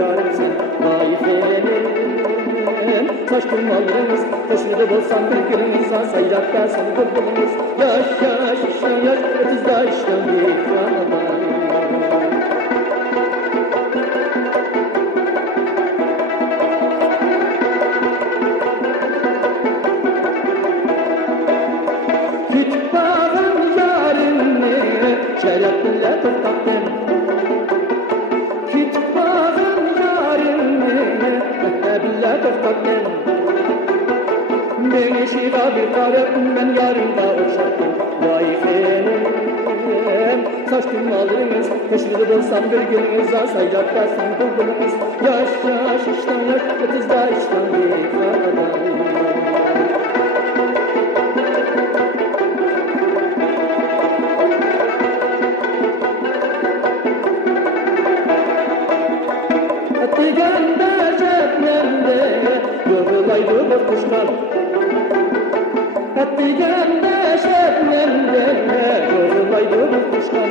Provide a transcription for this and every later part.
yarımsın vay efendim. Saç durmalıyız taşıdı bolsam bir günümüz saydakta seni buldunuz. Yaş yaş işten yaş ötüzda işten bir yalan. Şerefle tutaktın Kitbağın yarını Mehneble tutaktın Beni şiva bir karım ben yarında uçaktım Vay efendim Saç durmalıyız teşrili bulsam bir günümüz saydakta sen buldunuz. Yaş yaş işten yaş ötüzda işten bir yalan. Digende ceplerinde yorulaydı bir kuşlar. Digende ceplerinde yorulaydı bir kuşlar.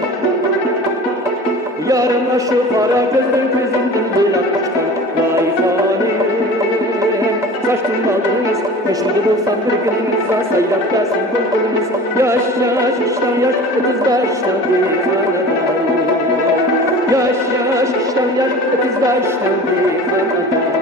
Yarına şu kara gözün gözünden bir akışlar. Vay fanim saç durmalıyız peşinde bulsam bir günümüz saydakta sen buldunuz. Yaş yaş işten yaş ötüzda işten bir yalan. Yaş yaş işten yaş ötüzda işten bir yalan.